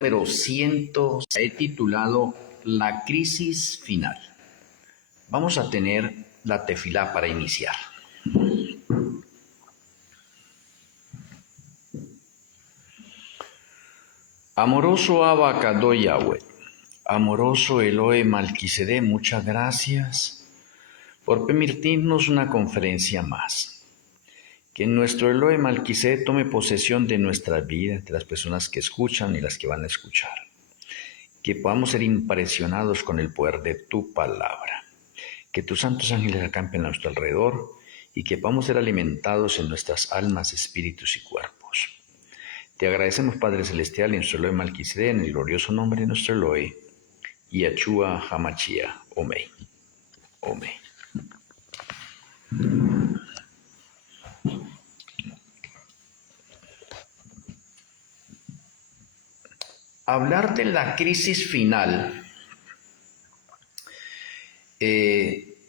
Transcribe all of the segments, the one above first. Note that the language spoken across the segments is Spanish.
Número 100 he titulado La crisis final. Vamos a tener la tefilá para iniciar. Amoroso Abba Kadosh Yahweh, amoroso Elohe Malquisedec, muchas gracias por permitirnos una conferencia más. Que nuestro Elohe Malquisedec tome posesión de nuestras vidas, de las personas que escuchan y las que van a escuchar. Que podamos ser impresionados con el poder de tu palabra. Que tus santos ángeles acampen a nuestro alrededor y que podamos ser alimentados en nuestras almas, espíritus y cuerpos. Te agradecemos, Padre Celestial, en nuestro Elohe Malquisedec, en el glorioso nombre de nuestro Elohe, Yahshua Hamashiach. Amén. Amén. Hablar de la crisis final,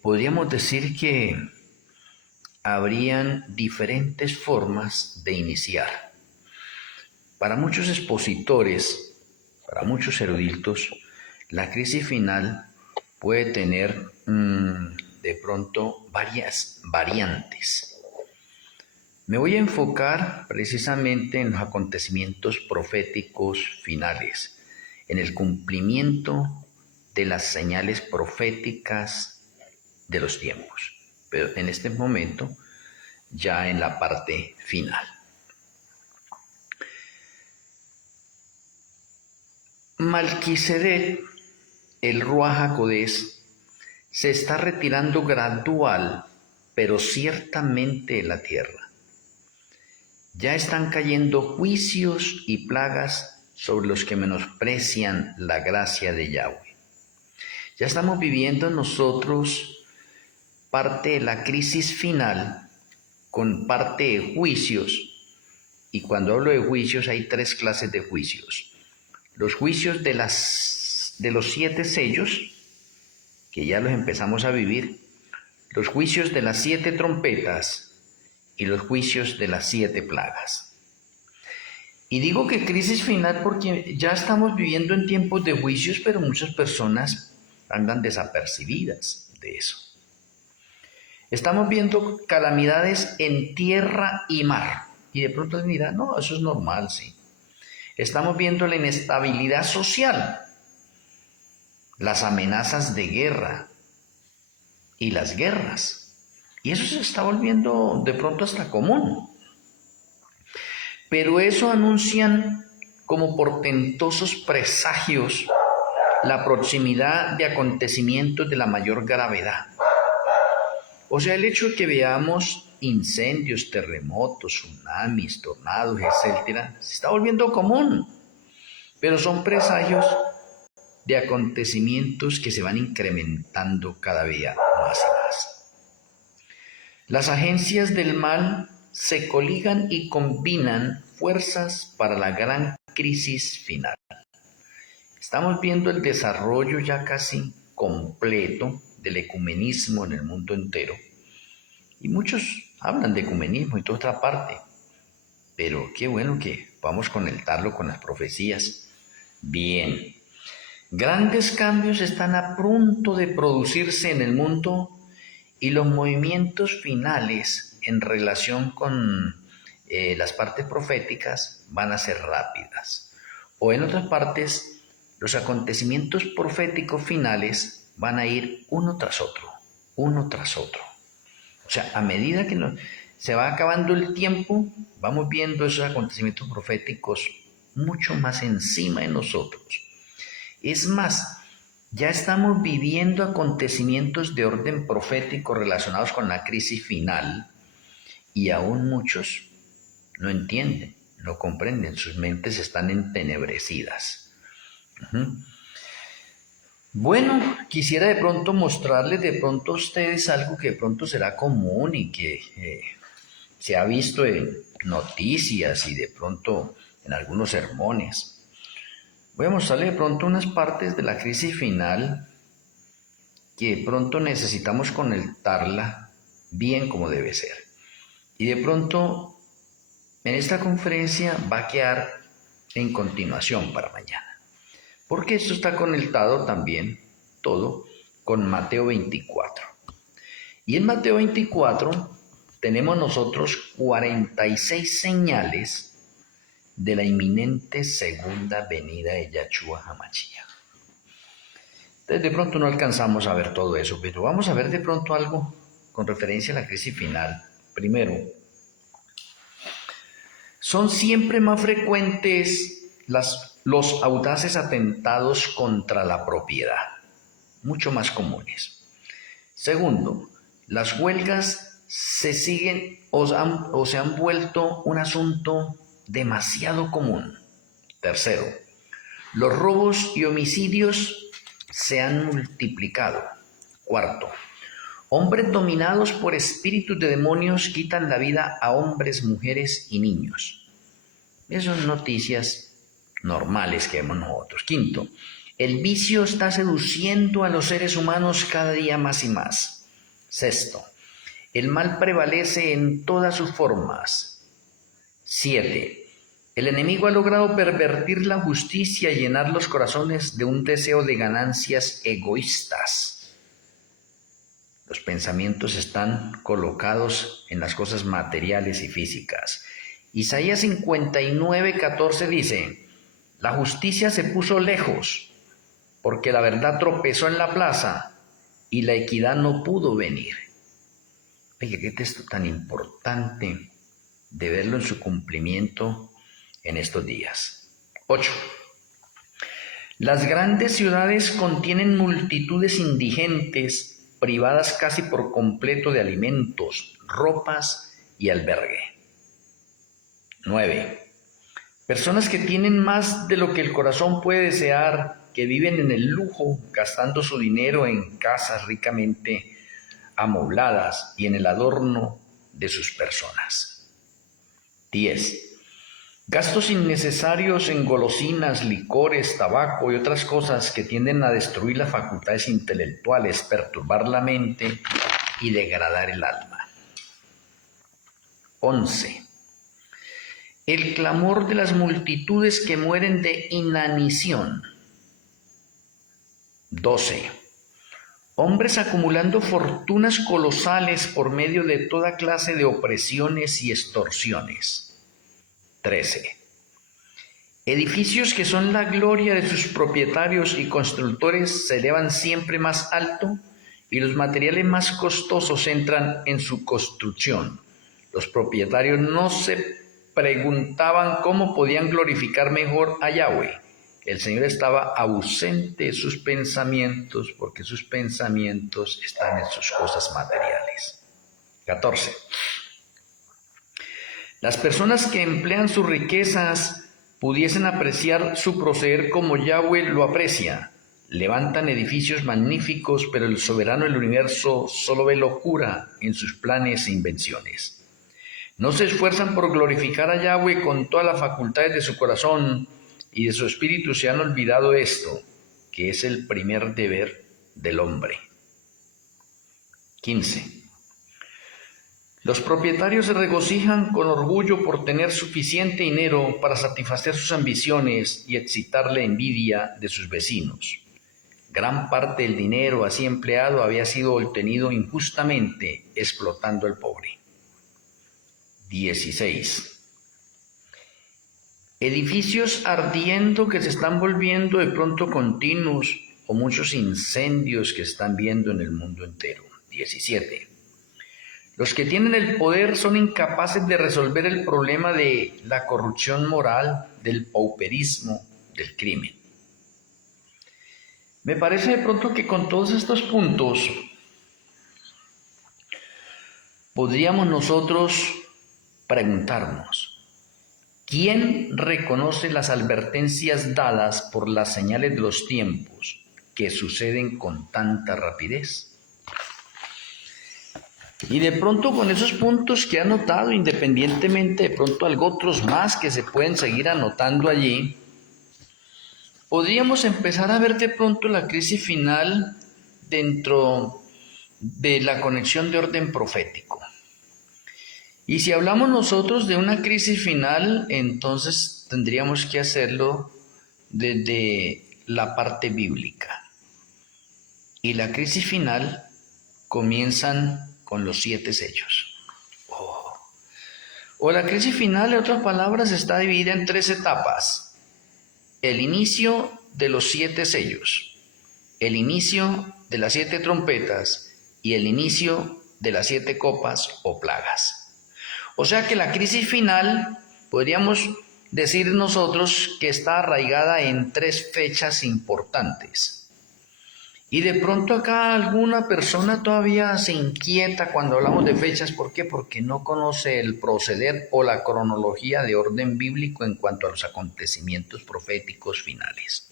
podríamos decir que habrían diferentes formas de iniciar. Para muchos expositores, para muchos eruditos, la crisis final puede tener de pronto varias variantes. Me voy a enfocar precisamente en los acontecimientos proféticos finales, en el cumplimiento de las señales proféticas de los tiempos, pero en este momento ya en la parte final. Malquisedec, el Ruach HaKodesh, se está retirando gradual, pero ciertamente de la tierra. Ya están cayendo juicios y plagas sobre los que menosprecian la gracia de Yahweh. Ya estamos viviendo nosotros parte de la crisis final con parte de juicios. Y cuando hablo de juicios hay tres clases de juicios. Los juicios de los 7 sellos, que ya los empezamos a vivir. Los juicios de las 7 trompetas y los juicios de las 7 plagas. Y digo que crisis final porque ya estamos viviendo en tiempos de juicios, pero muchas personas andan desapercibidas de eso. Estamos viendo calamidades en tierra y mar. Y de pronto dirán, no, eso es normal, sí. Estamos viendo la inestabilidad social, las amenazas de guerra y las guerras. Y eso se está volviendo de pronto hasta común. Pero eso anuncian como portentosos presagios la proximidad de acontecimientos de la mayor gravedad. O sea, el hecho de que veamos incendios, terremotos, tsunamis, tornados, etc., se está volviendo común. Pero son presagios de acontecimientos que se van incrementando cada día más y más. Las agencias del mal se coligan y combinan fuerzas para la gran crisis final. Estamos viendo el desarrollo ya casi completo del ecumenismo en el mundo entero. Y muchos hablan de ecumenismo y toda otra parte. Pero qué bueno que vamos a conectarlo con las profecías. Bien. Grandes cambios están a punto de producirse en el mundo y los movimientos finales en relación con las partes proféticas van a ser rápidas. O en otras partes, los acontecimientos proféticos finales van a ir uno tras otro, uno tras otro. O sea, a medida que se va acabando el tiempo, vamos viendo esos acontecimientos proféticos mucho más encima de nosotros. Es más, ya estamos viviendo acontecimientos de orden profético relacionados con la crisis final y aún muchos no entienden, no comprenden, sus mentes están entenebrecidas. Bueno, quisiera de pronto mostrarles de pronto a ustedes algo que de pronto será común y que se ha visto en noticias y de pronto en algunos sermones. Voy a mostrarles de pronto unas partes de la crisis final que de pronto necesitamos conectarla bien como debe ser. Y de pronto en esta conferencia va a quedar en continuación para mañana. Porque esto está conectado también todo con Mateo 24. Y en Mateo 24 tenemos nosotros 46 señales de la inminente segunda venida de Yahshua HaMashiach. Entonces de pronto no alcanzamos a ver todo eso, pero vamos a ver de pronto algo con referencia a la crisis final. Primero, son siempre más frecuentes los audaces atentados contra la propiedad, mucho más comunes. Segundo, las huelgas se siguen o se han vuelto un asunto demasiado común. Tercero, los robos y homicidios se han multiplicado. Cuarto, hombres dominados por espíritus de demonios quitan la vida a hombres, mujeres y niños. Esas son noticias normales que vemos nosotros. Quinto, el vicio está seduciendo a los seres humanos cada día más y más. Sexto, el mal prevalece en todas sus formas. 7. El enemigo ha logrado pervertir la justicia y llenar los corazones de un deseo de ganancias egoístas. Los pensamientos están colocados en las cosas materiales y físicas. Isaías 59:14 dice: la justicia se puso lejos, porque la verdad tropezó en la plaza y la equidad no pudo venir. Oye, qué texto tan importante de verlo en su cumplimiento en estos días. 8. Las grandes ciudades contienen multitudes indigentes, privadas casi por completo de alimentos, ropas y albergue. 9. Personas que tienen más de lo que el corazón puede desear, que viven en el lujo, gastando su dinero en casas ricamente amobladas y en el adorno de sus personas. 10. Gastos innecesarios en golosinas, licores, tabaco y otras cosas que tienden a destruir las facultades intelectuales, perturbar la mente y degradar el alma. 11. El clamor de las multitudes que mueren de inanición. 12. Hombres acumulando fortunas colosales por medio de toda clase de opresiones y extorsiones. 13. Edificios que son la gloria de sus propietarios y constructores se elevan siempre más alto y los materiales más costosos entran en su construcción. Los propietarios no se preguntaban cómo podían glorificar mejor a Yahweh. El Señor estaba ausente de sus pensamientos porque sus pensamientos están en sus cosas materiales. 14. Las personas que emplean sus riquezas pudiesen apreciar su proceder como Yahweh lo aprecia. Levantan edificios magníficos, pero el soberano del universo solo ve locura en sus planes e invenciones. No se esfuerzan por glorificar a Yahweh con todas las facultades de su corazón y de su espíritu. Se han olvidado esto, que es el primer deber del hombre. 15. Los propietarios se regocijan con orgullo por tener suficiente dinero para satisfacer sus ambiciones y excitar la envidia de sus vecinos. Gran parte del dinero así empleado había sido obtenido injustamente, explotando al pobre. 16. Edificios ardiendo que se están volviendo de pronto continuos, o muchos incendios que están viendo en el mundo entero. 17. Los que tienen el poder son incapaces de resolver el problema de la corrupción moral, del pauperismo, del crimen. Me parece de pronto que con todos estos puntos podríamos nosotros preguntarnos: ¿quién reconoce las advertencias dadas por las señales de los tiempos que suceden con tanta rapidez? Y de pronto con esos puntos que he anotado, independientemente de pronto algo otros más que se pueden seguir anotando allí, podríamos empezar a ver de pronto la crisis final dentro de la conexión de orden profético. Y si hablamos nosotros de una crisis final, entonces tendríamos que hacerlo desde la parte bíblica. Y la crisis final comienzan con los 7 sellos. O la crisis final, en otras palabras, está dividida en 3 etapas. El inicio de los 7 sellos, el inicio de las 7 trompetas y el inicio de las 7 copas o plagas. O sea que la crisis final, podríamos decir nosotros que está arraigada en 3 fechas importantes. Y de pronto acá alguna persona todavía se inquieta cuando hablamos de fechas. ¿Por qué? Porque no conoce el proceder o la cronología de orden bíblico en cuanto a los acontecimientos proféticos finales.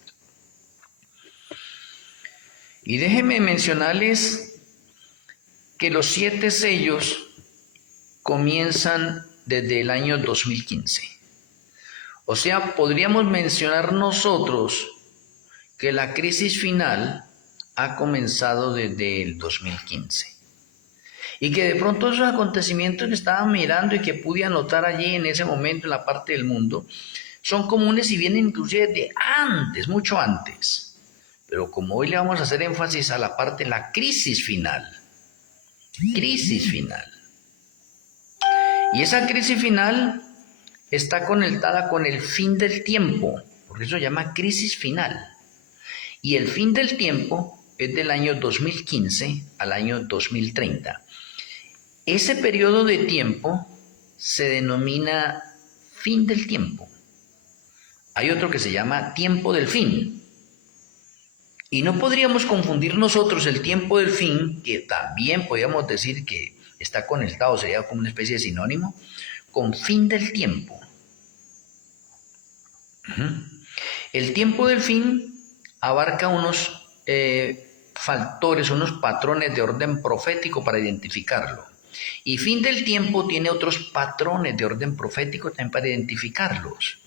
Y déjenme mencionarles que los 7 sellos comienzan desde el año 2015. O sea, podríamos mencionar nosotros que la crisis final ha comenzado desde el 2015. Y que de pronto esos acontecimientos que estaba mirando y que pude anotar allí en ese momento en la parte del mundo, son comunes y vienen inclusive de antes, mucho antes. Pero como hoy le vamos a hacer énfasis a la parte de la crisis final. Crisis final. Y esa crisis final está conectada con el fin del tiempo, porque eso se llama crisis final. Y el fin del tiempo es del año 2015 al año 2030. Ese periodo de tiempo se denomina fin del tiempo. Hay otro que se llama tiempo del fin. Y no podríamos confundir nosotros el tiempo del fin, que también podríamos decir que está conectado, sería como una especie de sinónimo, con fin del tiempo. El tiempo del fin abarca unos factores, unos patrones de orden profético para identificarlo. Y fin del tiempo tiene otros patrones de orden profético también para identificarlos.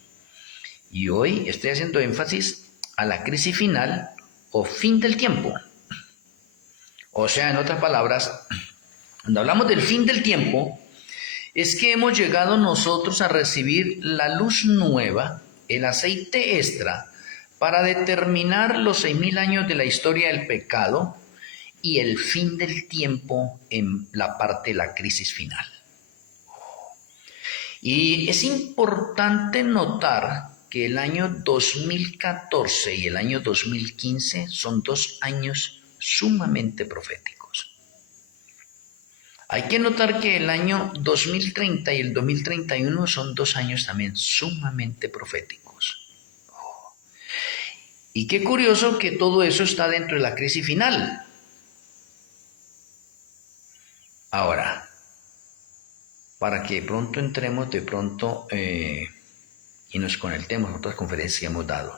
Y hoy estoy haciendo énfasis a la crisis final o fin del tiempo. O sea, en otras palabras, cuando hablamos del fin del tiempo, es que hemos llegado nosotros a recibir la luz nueva, el aceite extra, para determinar los 6000 años de la historia del pecado y el fin del tiempo en la parte de la crisis final. Y es importante notar que el año 2014 y el año 2015 son 2 años sumamente proféticos. Hay que notar que el año 2030 y el 2031 son 2 años también sumamente proféticos. Y qué curioso que todo eso está dentro de la crisis final. Ahora, para que pronto entremos y nos conectemos a otras conferencias que hemos dado.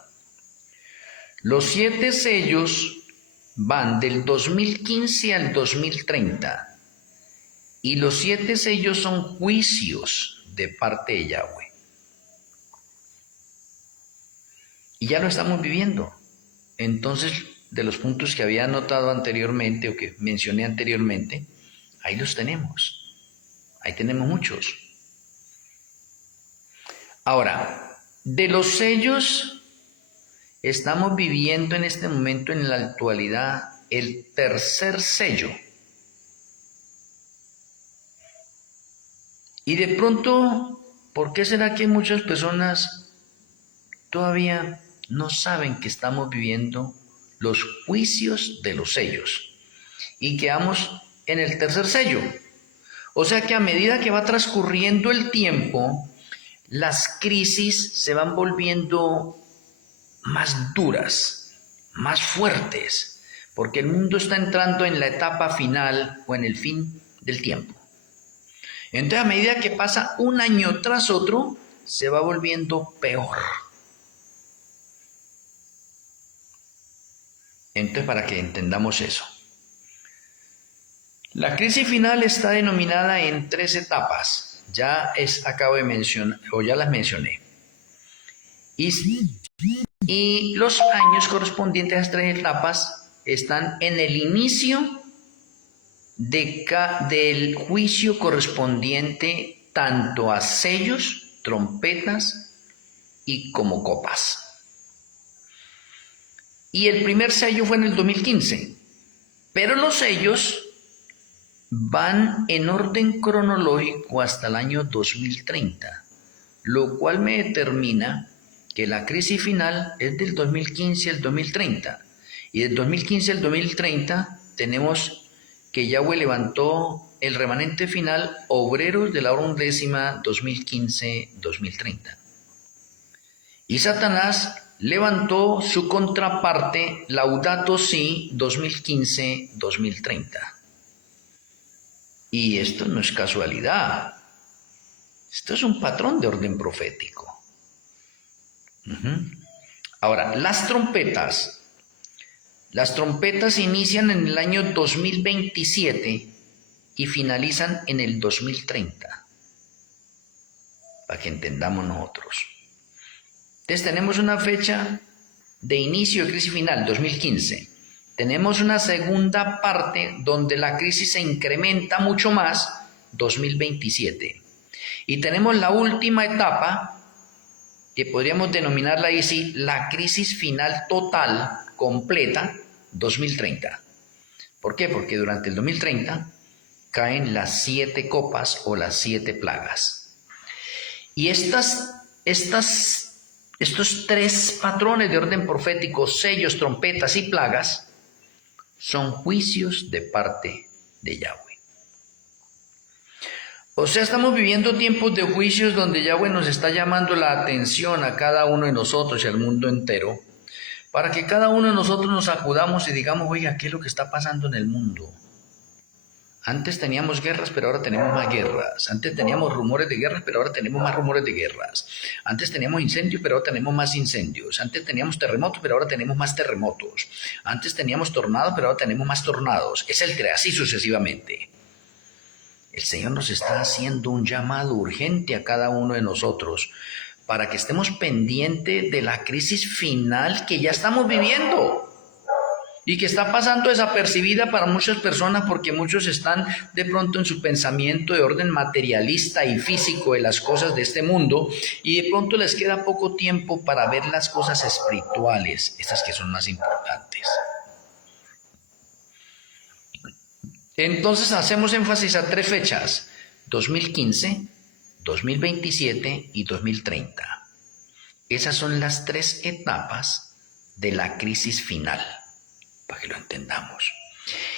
Los 7 sellos van del 2015 al 2030 y los 7 sellos son juicios de parte de Yahweh. Y ya lo estamos viviendo. Entonces, de los puntos que había anotado anteriormente o que mencioné anteriormente, ahí los tenemos. Ahí tenemos muchos. Ahora, de los sellos, estamos viviendo en este momento, en la actualidad, el 3er sello. Y de pronto, ¿por qué será que muchas personas todavía no saben que estamos viviendo los juicios de los sellos y quedamos en el 3er sello? O sea que a medida que va transcurriendo el tiempo, las crisis se van volviendo más duras, más fuertes, porque el mundo está entrando en la etapa final o en el fin del tiempo. Entonces, a medida que pasa un año tras otro, se va volviendo peor. Entonces, para que entendamos eso. La crisis final está denominada en 3 etapas. Acabo de mencionar, o ya las mencioné. Y los años correspondientes a estas 3 etapas están en el inicio del juicio correspondiente tanto a sellos, trompetas y como copas. Y el primer sello fue en el 2015, pero los sellos van en orden cronológico hasta el año 2030, lo cual me determina que la crisis final es del 2015 al 2030. Y del 2015 al 2030 tenemos que Yahweh levantó el remanente final, obreros de la hora undécima 2015-2030. Y Satanás levantó su contraparte, Laudato Si 2015-2030. Y esto no es casualidad. Esto es un patrón de orden profético. Ahora, las trompetas inician en el año 2027 y finalizan en el 2030, para que entendamos nosotros. Entonces tenemos una fecha de inicio de crisis final, 2015. Tenemos una segunda parte donde la crisis se incrementa mucho más, 2027. Y tenemos la última etapa, que podríamos denominarla así, la crisis final total, completa, 2030. ¿Por qué? Porque durante el 2030 caen las 7 copas o las 7 plagas. Y estos 3 patrones de orden profético, sellos, trompetas y plagas, son juicios de parte de Yahweh. O sea, estamos viviendo tiempos de juicios donde Yahweh nos está llamando la atención a cada uno de nosotros y al mundo entero, para que cada uno de nosotros nos acudamos y digamos, oiga, ¿qué es lo que está pasando en el mundo? Antes teníamos guerras, pero ahora tenemos más guerras. Antes teníamos rumores de guerras, pero ahora tenemos más rumores de guerras. Antes teníamos incendios, pero ahora tenemos más incendios. Antes teníamos terremotos, pero ahora tenemos más terremotos. Antes teníamos tornados, pero ahora tenemos más tornados. Es el que así sucesivamente. El Señor nos está haciendo un llamado urgente a cada uno de nosotros para que estemos pendientes de la crisis final que ya estamos viviendo y que está pasando desapercibida para muchas personas, porque muchos están de pronto en su pensamiento de orden materialista y físico de las cosas de este mundo, y de pronto les queda poco tiempo para ver las cosas espirituales, estas que son más importantes. Entonces hacemos énfasis a 3 fechas: 2015, 2027 y 2030. Esas son las 3 etapas de la crisis final, para que lo entendamos.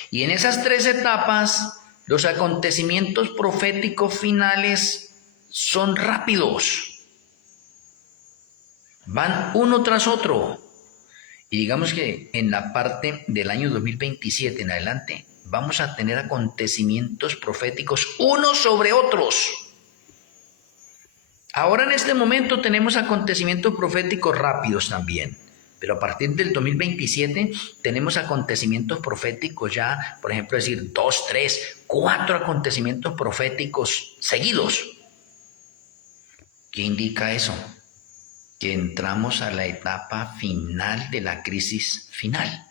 Y en esas 3 etapas, los acontecimientos proféticos finales son rápidos. Van uno tras otro. Y digamos que en la parte del año 2027 en adelante, vamos a tener acontecimientos proféticos unos sobre otros. Ahora en este momento tenemos acontecimientos proféticos rápidos también, pero a partir del 2027 tenemos acontecimientos proféticos ya, por ejemplo, decir 2, 3, 4 acontecimientos proféticos seguidos. ¿Qué indica eso? Que entramos a la etapa final de la crisis final.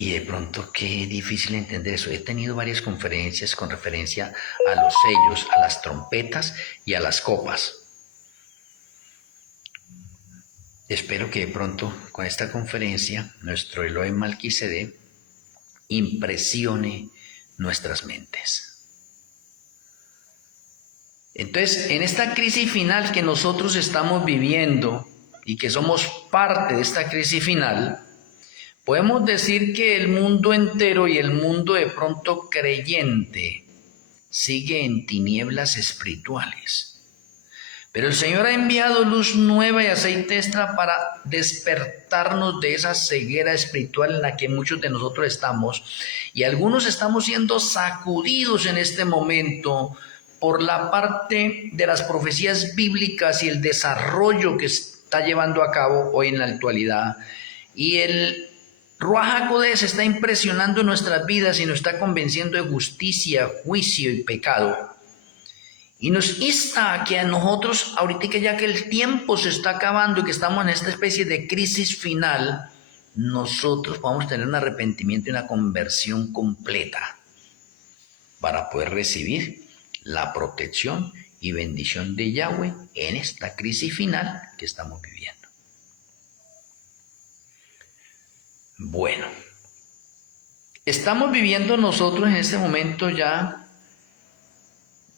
Y de pronto, qué difícil entender eso. He tenido varias conferencias con referencia a los sellos, a las trompetas y a las copas. Espero que de pronto con esta conferencia nuestro Elohim Malquisedec impresione nuestras mentes. Entonces, en esta crisis final que nosotros estamos viviendo y que somos parte de esta crisis final, podemos decir que el mundo entero y el mundo de pronto creyente sigue en tinieblas espirituales. Pero el Señor ha enviado luz nueva y aceite extra para despertarnos de esa ceguera espiritual en la que muchos de nosotros estamos. Y algunos estamos siendo sacudidos en este momento por la parte de las profecías bíblicas y el desarrollo que está llevando a cabo hoy en la actualidad. Y el Ruaj HaKodesh está impresionando nuestras vidas y nos está convenciendo de justicia, juicio y pecado. Y nos insta a que a nosotros, ahorita ya que el tiempo se está acabando y que estamos en esta especie de crisis final, nosotros podamos tener un arrepentimiento y una conversión completa para poder recibir la protección y bendición de Yahweh en esta crisis final que estamos viviendo. Bueno, estamos viviendo nosotros en este momento ya,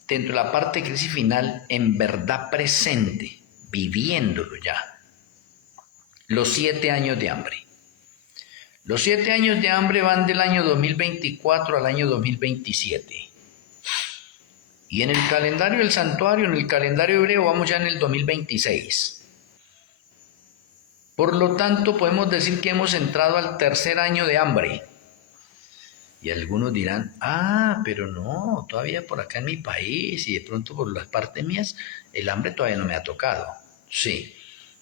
dentro de la parte de crisis final, en verdad presente, viviéndolo ya, los 7 años de hambre. Los 7 años de hambre van del año 2024 al año 2027. Y en el calendario del santuario, en el calendario hebreo, vamos ya en el 2026. Por lo tanto, podemos decir que hemos entrado al tercer año de hambre. Y algunos dirán, pero no, todavía por acá en mi país y de pronto por las partes mías, el hambre todavía no me ha tocado. Sí,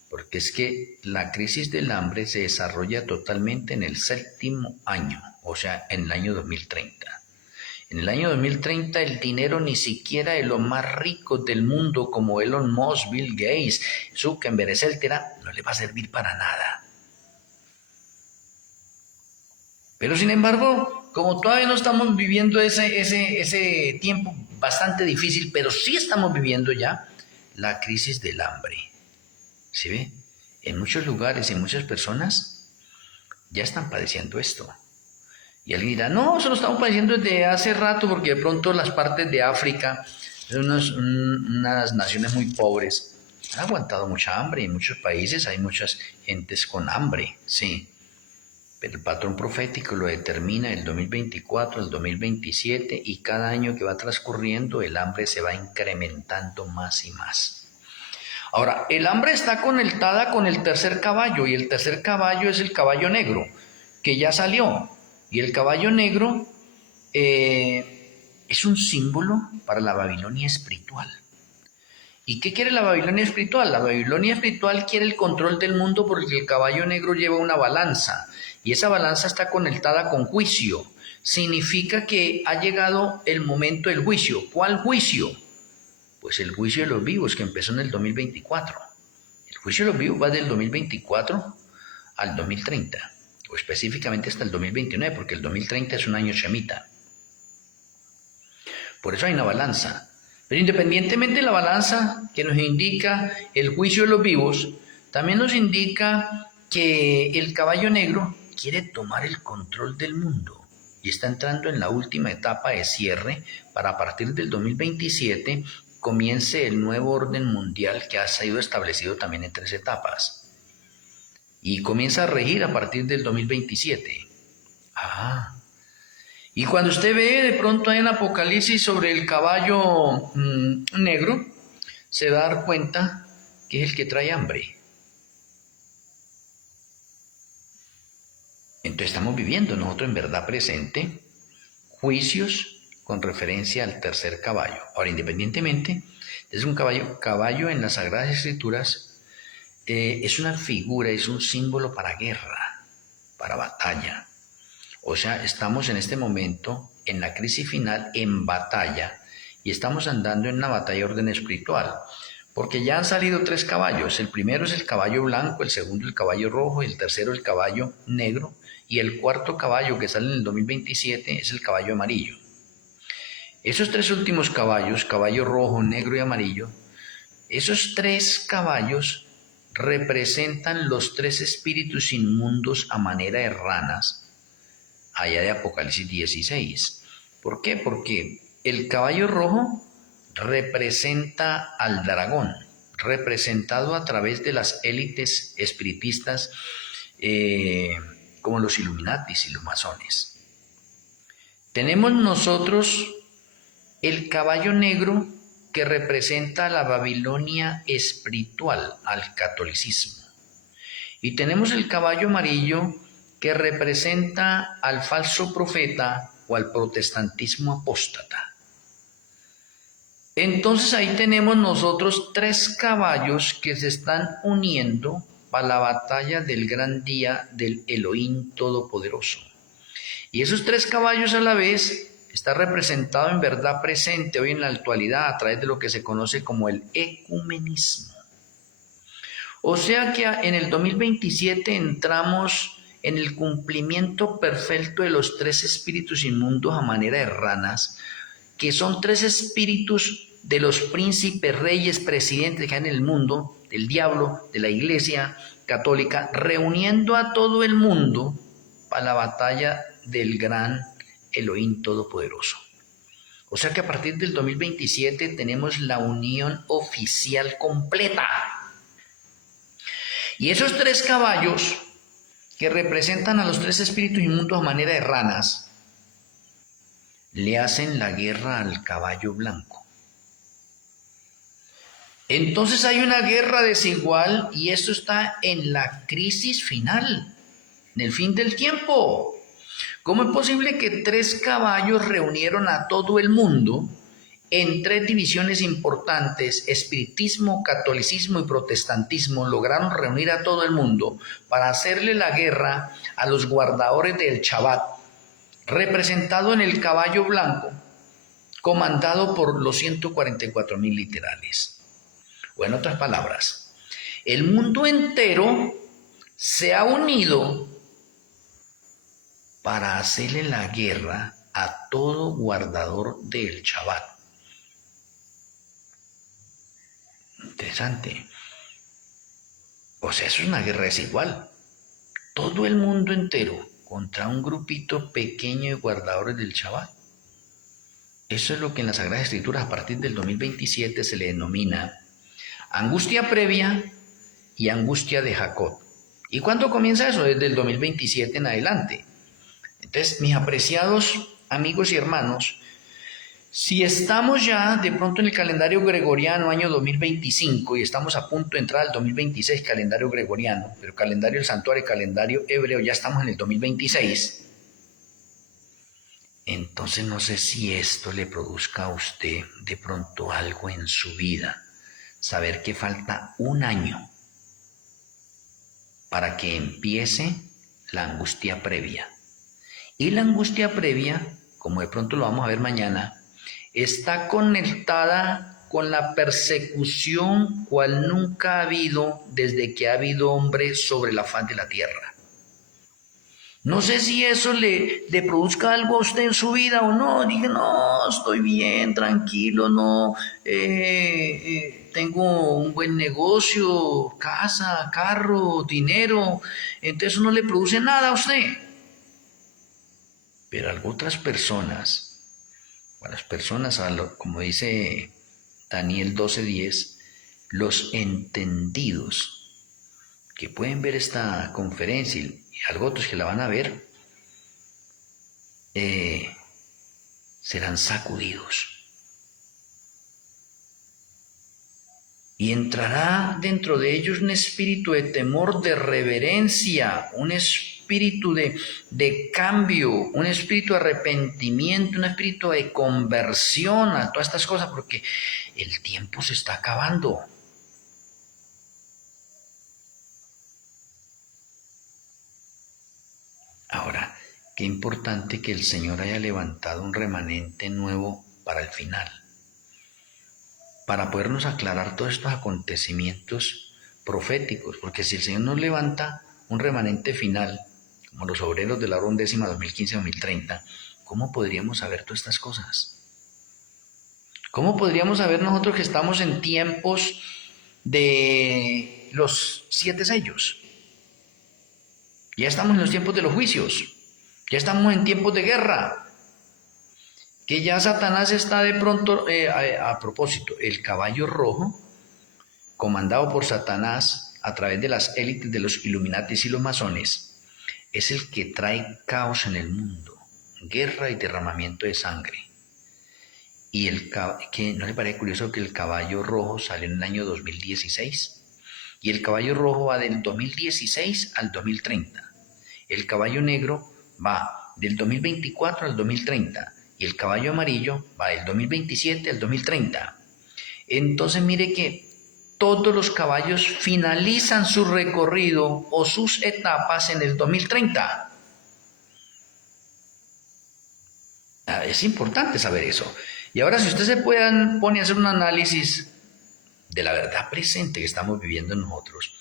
porque es que la crisis del hambre se desarrolla totalmente en el 7º año, o sea, en el año 2030. En el año 2030 el dinero ni siquiera de los más ricos del mundo como Elon Musk, Bill Gates, Zuckerberg, etc., no le va a servir para nada. Pero sin embargo, como todavía no estamos viviendo ese tiempo bastante difícil, pero sí estamos viviendo ya la crisis del hambre. ¿Sí ve? En muchos lugares, en muchas personas ya están padeciendo esto. Y alguien dirá, no, eso lo estamos padeciendo desde hace rato porque de pronto las partes de África son unas naciones muy pobres. Han aguantado mucha hambre y en muchos países hay muchas gentes con hambre, sí. Pero el patrón profético lo determina el 2024, el 2027 y cada año que va transcurriendo el hambre se va incrementando más y más. Ahora, el hambre está conectada con el tercer caballo y el tercer caballo es el caballo negro, que ya salió. Y el caballo negro es un símbolo para la Babilonia espiritual. ¿Y qué quiere la Babilonia espiritual? La Babilonia espiritual quiere el control del mundo porque el caballo negro lleva una balanza y esa balanza está conectada con juicio. Significa que ha llegado el momento del juicio. ¿Cuál juicio? Pues el juicio de los vivos que empezó en el 2024. El juicio de los vivos va del 2024 al 2030. O específicamente hasta el 2029, porque el 2030 es un año shemita. Por eso hay una balanza. Pero independientemente de la balanza que nos indica el juicio de los vivos, también nos indica que el caballo negro quiere tomar el control del mundo y está entrando en la última etapa de cierre para a partir del 2027 comience el nuevo orden mundial que ha sido establecido también en 3 etapas. Y comienza a regir a partir del 2027. Y cuando usted ve de pronto en Apocalipsis sobre el caballo negro, se va a dar cuenta que es el que trae hambre. Entonces estamos viviendo nosotros en verdad presente juicios con referencia al tercer caballo. Ahora, independientemente, es un caballo en las Sagradas Escrituras. Es una figura, es un símbolo para guerra, para batalla. O sea, estamos en este momento en la crisis final, en batalla, y estamos andando en una batalla de orden espiritual, porque ya han salido 3 caballos. El primero es el caballo blanco, el segundo el caballo rojo, y el tercero el caballo negro, y el cuarto caballo que sale en el 2027 es el caballo amarillo. Esos 3 últimos caballos, caballo rojo, negro y amarillo, esos 3 caballos representan los 3 espíritus inmundos a manera de ranas, allá de Apocalipsis 16. ¿Por qué? Porque el caballo rojo representa al dragón, representado a través de las élites espiritistas como los Illuminatis y los masones. Tenemos nosotros el caballo negro que representa a la Babilonia espiritual, al catolicismo. Y tenemos el caballo amarillo que representa al falso profeta o al protestantismo apóstata. Entonces ahí tenemos nosotros 3 caballos que se están uniendo para la batalla del gran día del Elohim Todopoderoso. Y esos 3 caballos a la vez está representado en verdad presente hoy en la actualidad a través de lo que se conoce como el ecumenismo. O sea que en el 2027 entramos en el cumplimiento perfecto de los 3 espíritus inmundos a manera de ranas, que son 3 espíritus de los príncipes, reyes, presidentes que hay en el mundo, del diablo, de la iglesia católica, reuniendo a todo el mundo para la batalla del gran Elohim Todopoderoso. O sea que a partir del 2027 tenemos la unión oficial completa. Y esos 3 caballos que representan a los 3 espíritus inmundos a manera de ranas, le hacen la guerra al caballo blanco. Entonces hay una guerra desigual y esto está en la crisis final, en el fin del tiempo. ¿Cómo es posible que 3 caballos reunieron a todo el mundo en 3 divisiones importantes, espiritismo, catolicismo y protestantismo, lograron reunir a todo el mundo para hacerle la guerra a los guardadores del Shabbat, representado en el caballo blanco, comandado por los 144,000 literales? O en otras palabras, el mundo entero se ha unido para hacerle la guerra a todo guardador del Shabbat. Interesante. O sea, eso es una guerra desigual. Todo el mundo entero contra un grupito pequeño de guardadores del Shabbat. Eso es lo que en las Sagradas Escrituras a partir del 2027 se le denomina angustia previa y angustia de Jacob. ¿Y cuándo comienza eso? Desde el 2027 en adelante. Entonces, mis apreciados amigos y hermanos, si estamos ya de pronto en el calendario gregoriano año 2025 y estamos a punto de entrar al 2026 calendario gregoriano, pero calendario del santuario y calendario hebreo ya estamos en el 2026, entonces no sé si esto le produzca a usted de pronto algo en su vida, saber que falta un año para que empiece la angustia previa. Y la angustia previa, como de pronto lo vamos a ver mañana, está conectada con la persecución cual nunca ha habido desde que ha habido hombre sobre la faz de la tierra. No sé si eso le produzca algo a usted en su vida o no. Dije, no, estoy bien, tranquilo, no, tengo un buen negocio, casa, carro, dinero, entonces eso no le produce nada a usted. Pero a otras personas, como dice Daniel 12:10, los entendidos que pueden ver esta conferencia y algo otros que la van a ver, serán sacudidos. Y entrará dentro de ellos un espíritu de temor, de reverencia, un espíritu de cambio, un espíritu de arrepentimiento, un espíritu de conversión a todas estas cosas, porque el tiempo se está acabando. Ahora, qué importante que el Señor haya levantado un remanente nuevo para el final, para podernos aclarar todos estos acontecimientos proféticos, porque si el Señor nos levanta un remanente final, como los obreros de la hora undécima 2015-2030, ¿cómo podríamos saber todas estas cosas? ¿Cómo podríamos saber nosotros que estamos en tiempos de los 7 sellos? Ya estamos en los tiempos de los juicios, ya estamos en tiempos de guerra, que ya Satanás está de pronto, a propósito, el caballo rojo, comandado por Satanás a través de las élites de los Illuminatis y los masones, es el que trae caos en el mundo, guerra y derramamiento de sangre. Y que ¿no le parece curioso que el caballo rojo salió en el año 2016? Y el caballo rojo va del 2016 al 2030. El caballo negro va del 2024 al 2030 y el caballo amarillo va del 2027 al 2030. Entonces mire que todos los caballos finalizan su recorrido o sus etapas en el 2030. Es importante saber eso. Y ahora si usted se pone a hacer un análisis de la verdad presente que estamos viviendo nosotros,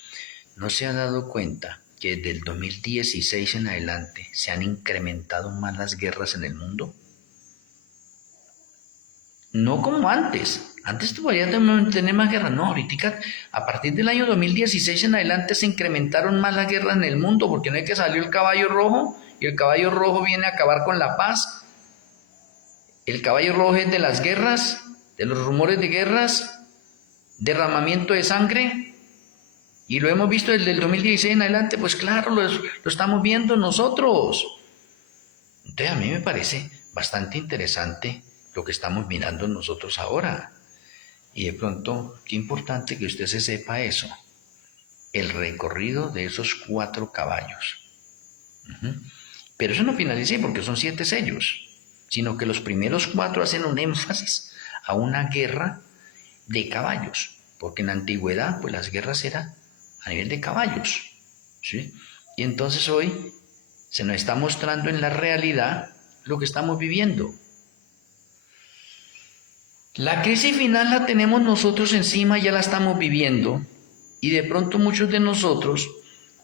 ¿no se ha dado cuenta que desde el 2016 en adelante se han incrementado más las guerras en el mundo? No como antes, Antes tú podías tener más guerras. No, ahorita, a partir del año 2016 en adelante se incrementaron más las guerras en el mundo, porque no es que salió el caballo rojo y el caballo rojo viene a acabar con la paz. El caballo rojo es de las guerras, de los rumores de guerras, derramamiento de sangre, y lo hemos visto desde el 2016 en adelante. Pues claro, lo estamos viendo nosotros. Entonces a mí me parece bastante interesante lo que estamos mirando nosotros ahora. Y de pronto, qué importante que usted se sepa eso, el recorrido de esos 4 caballos. Pero eso no finaliza porque son 7 sellos, sino que los primeros 4 hacen un énfasis a una guerra de caballos, porque en la antigüedad pues las guerras eran a nivel de caballos, ¿sí? Y entonces hoy se nos está mostrando en la realidad lo que estamos viviendo. La crisis final la tenemos nosotros encima, ya la estamos viviendo, y de pronto muchos de nosotros,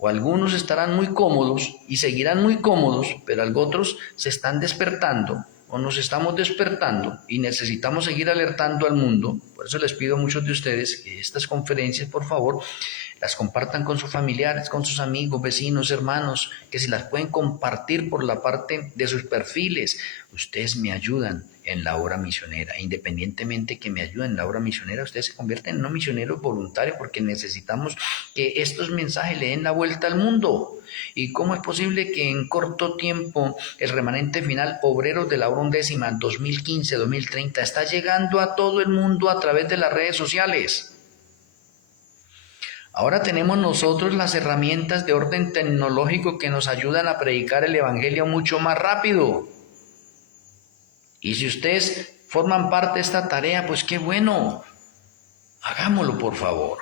o algunos estarán muy cómodos y seguirán muy cómodos, pero otros se están despertando, o nos estamos despertando, y necesitamos seguir alertando al mundo. Por eso les pido a muchos de ustedes que estas conferencias, por favor, las compartan con sus familiares, con sus amigos, vecinos, hermanos, que si las pueden compartir por la parte de sus perfiles, ustedes me ayudan en la obra misionera. Independientemente que me ayuden en la obra misionera, ustedes se convierten en unos misioneros voluntarios, porque necesitamos que estos mensajes le den la vuelta al mundo. ¿Y cómo es posible que en corto tiempo el remanente final, obreros de la obra undécima 2015-2030, está llegando a todo el mundo a través de las redes sociales? Ahora tenemos nosotros las herramientas de orden tecnológico que nos ayudan a predicar el evangelio mucho más rápido. Y si ustedes forman parte de esta tarea, pues qué bueno, hagámoslo por favor.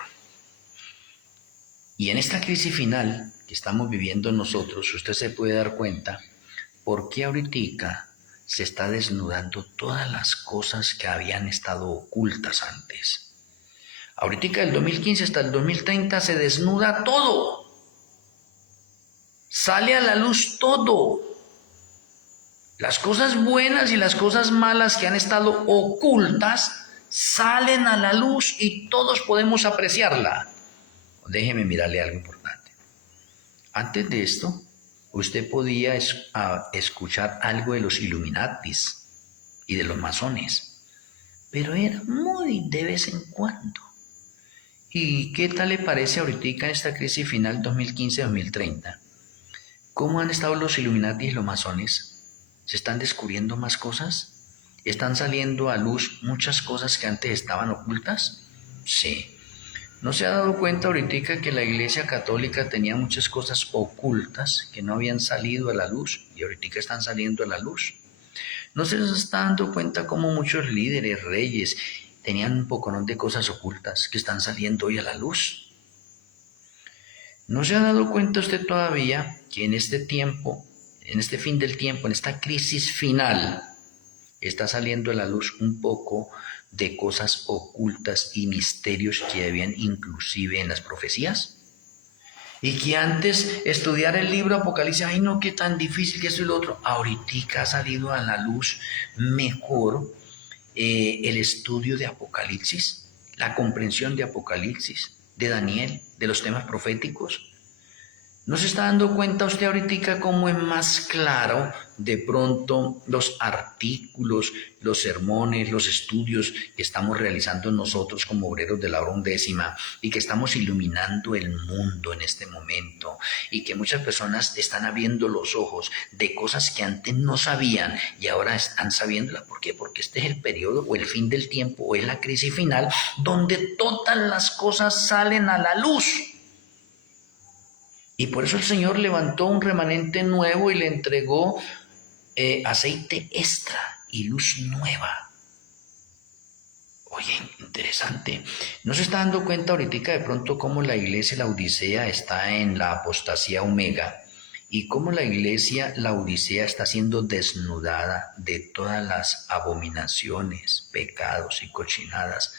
Y en esta crisis final que estamos viviendo nosotros, usted se puede dar cuenta por qué ahorita se está desnudando todas las cosas que habían estado ocultas antes. Ahorita del 2015 hasta el 2030 se desnuda todo. Sale a la luz todo. Las cosas buenas y las cosas malas que han estado ocultas salen a la luz y todos podemos apreciarla. Déjeme mirarle algo importante. Antes de esto, usted podía escuchar algo de los Illuminatis y de los masones, pero era muy de vez en cuando. ¿Y qué tal le parece ahorita en esta crisis final 2015-2030? ¿Cómo han estado los Illuminati y los masones? ¿Se están descubriendo más cosas? ¿Están saliendo a luz muchas cosas que antes estaban ocultas? Sí. ¿No se ha dado cuenta ahorita que la Iglesia Católica tenía muchas cosas ocultas que no habían salido a la luz y ahorita están saliendo a la luz? ¿No se está dando cuenta cómo muchos líderes, reyes, tenían un poconón de cosas ocultas que están saliendo hoy a la luz? ¿No se ha dado cuenta usted todavía que en este tiempo, en este fin del tiempo, en esta crisis final, está saliendo a la luz un poco de cosas ocultas y misterios que habían inclusive en las profecías? Y que antes estudiar el libro Apocalipsis, ay no, qué tan difícil que esto y lo otro, ahorita ha salido a la luz mejor el estudio de Apocalipsis, la comprensión de Apocalipsis, de Daniel, de los temas proféticos. ¿No se está dando cuenta usted ahorita cómo es más claro de pronto los artículos, los sermones, los estudios que estamos realizando nosotros como obreros de la obra undécima y que estamos iluminando el mundo en este momento y que muchas personas están abriendo los ojos de cosas que antes no sabían y ahora están sabiéndolas? ¿Por qué? Porque este es el periodo o el fin del tiempo o es la crisis final donde todas las cosas salen a la luz. Y por eso el Señor levantó un remanente nuevo y le entregó aceite extra y luz nueva. Oye, interesante. ¿No se está dando cuenta ahorita de pronto cómo la iglesia Laodicea está en la apostasía omega y cómo la iglesia Laodicea está siendo desnudada de todas las abominaciones, pecados y cochinadas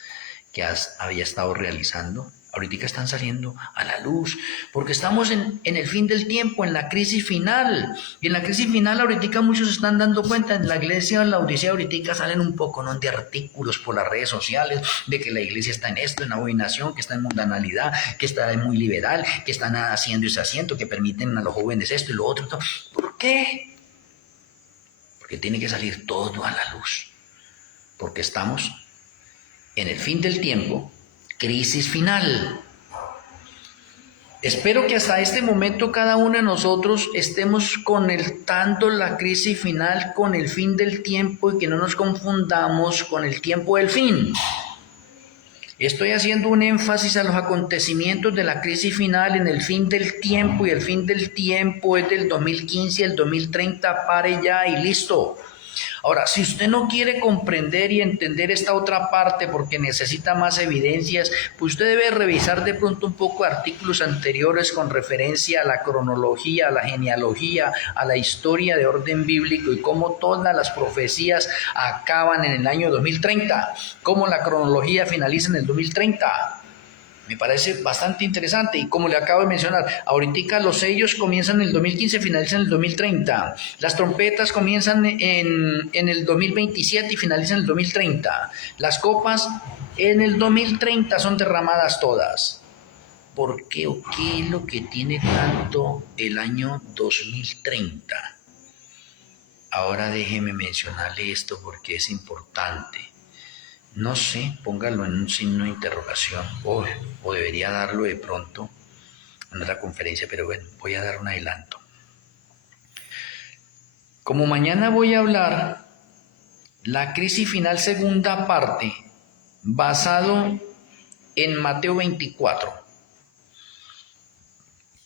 que había estado realizando? Ahorita están saliendo a la luz, porque estamos en el fin del tiempo, en la crisis final. Y en la crisis final ahorita muchos se están dando cuenta, en la iglesia, en la Odisea ahorita salen un poco, ¿no?, de artículos por las redes sociales, de que la iglesia está en esto, en abominación, que está en mundanalidad, que está muy liberal, que están haciendo y deshaciendo, que permiten a los jóvenes esto y lo otro. ¿Por qué? Porque tiene que salir todo a la luz. Porque estamos en el fin del tiempo, crisis final. Espero que hasta este momento cada uno de nosotros estemos conectando la crisis final con el fin del tiempo y que no nos confundamos con el tiempo del fin. Estoy haciendo un énfasis a los acontecimientos de la crisis final en el fin del tiempo, y el fin del tiempo es del 2015 al 2030, pare ya y listo. Ahora, si usted no quiere comprender y entender esta otra parte porque necesita más evidencias, pues usted debe revisar de pronto un poco artículos anteriores con referencia a la cronología, a la genealogía, a la historia de orden bíblico y cómo todas las profecías acaban en el año 2030, cómo la cronología finaliza en el 2030. Me parece bastante interesante, y como le acabo de mencionar, ahorita los sellos comienzan en el 2015, finalizan en el 2030. Las trompetas comienzan en el 2027 y finalizan en el 2030. Las copas en el 2030 son derramadas todas. ¿Por qué o qué es lo que tiene tanto el año 2030? Ahora déjeme mencionarle esto porque es importante. No sé, póngalo en un signo de interrogación, o debería darlo de pronto en otra conferencia, pero bueno, voy a dar un adelanto. Como mañana voy a hablar la crisis final segunda parte, basado en Mateo 24.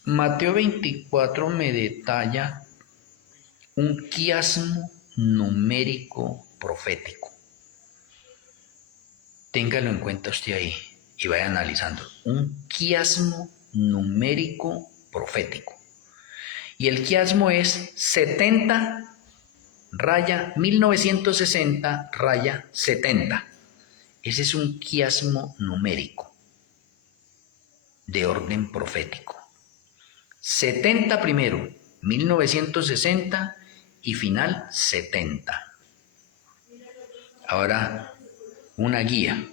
Mateo 24 me detalla un quiasmo numérico profético. Téngalo en cuenta usted ahí y vaya analizando. Un quiasmo numérico profético. Y el quiasmo es 70-1960-70. Ese es un quiasmo numérico de orden profético. 70 primero, 1960 y final 70. Ahora, una guía,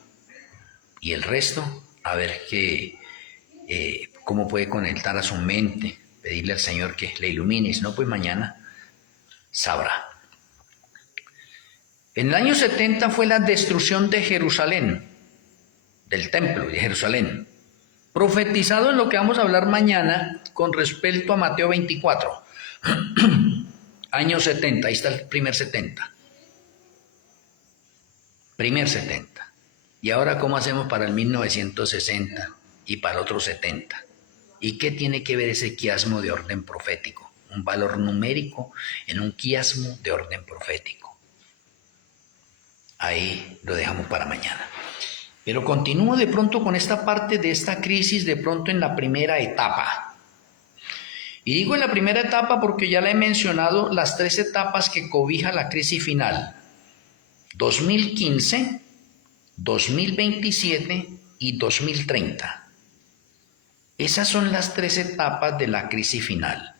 y el resto a ver cómo puede conectar a su mente, pedirle al Señor que le ilumine, si no, pues mañana sabrá. En el año 70 fue la destrucción de Jerusalén, del templo de Jerusalén, profetizado en lo que vamos a hablar mañana con respecto a Mateo 24. Año 70, ahí está el primer 70. Primer 70. ¿Y ahora cómo hacemos para el 1960 y para el otro 70? ¿Y qué tiene que ver ese quiasmo de orden profético? Un valor numérico en un quiasmo de orden profético. Ahí lo dejamos para mañana. Pero continúo de pronto con esta parte de esta crisis de pronto en la primera etapa. Y digo en la primera etapa porque ya le he mencionado las 3 etapas que cobija la crisis final. 2015, 2027 y 2030. Esas son las 3 etapas de la crisis final.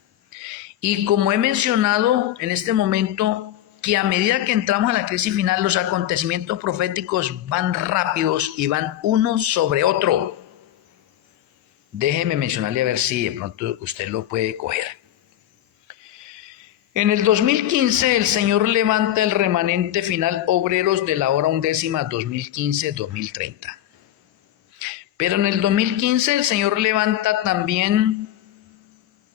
Y como he mencionado en este momento, que a medida que entramos a la crisis final, los acontecimientos proféticos van rápidos y van uno sobre otro. Déjeme mencionarle a ver si de pronto usted lo puede coger. En el 2015 el Señor levanta el remanente final, obreros de la hora 11, 2015-2030. Pero en el 2015 el Señor levanta también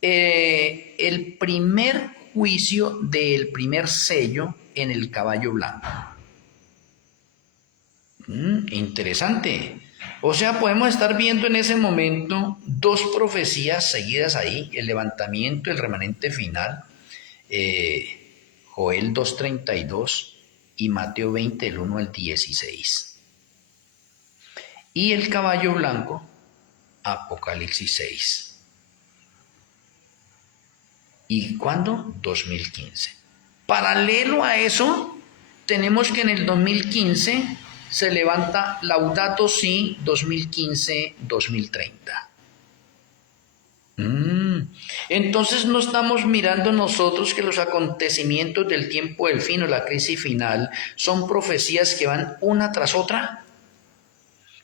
el primer juicio del primer sello en el caballo blanco. Interesante. O sea, podemos estar viendo en ese momento 2 profecías seguidas ahí, el levantamiento, el remanente final, Joel 2:32 y Mateo 20, del 1 al 16. Y el caballo blanco, Apocalipsis 6. ¿Y cuándo? 2015. Paralelo a eso, tenemos que en el 2015 se levanta Laudato Si 2015-2030. Entonces no estamos mirando nosotros que los acontecimientos del tiempo del fin o la crisis final son profecías que van una tras otra